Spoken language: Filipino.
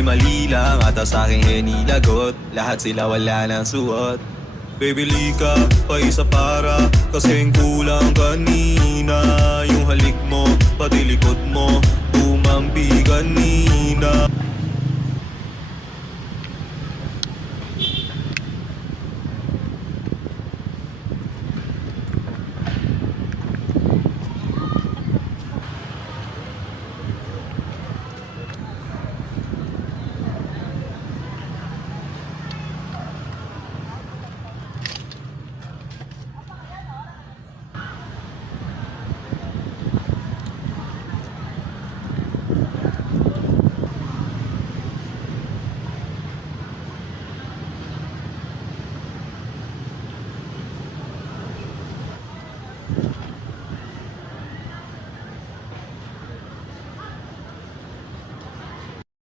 may mali lang at sa aking hinilagot. Lahat sila wala nang suot. Bibili ka pa isa para kasing kulang kanina. Yung halik mo, pati likod mo, umampi kanina.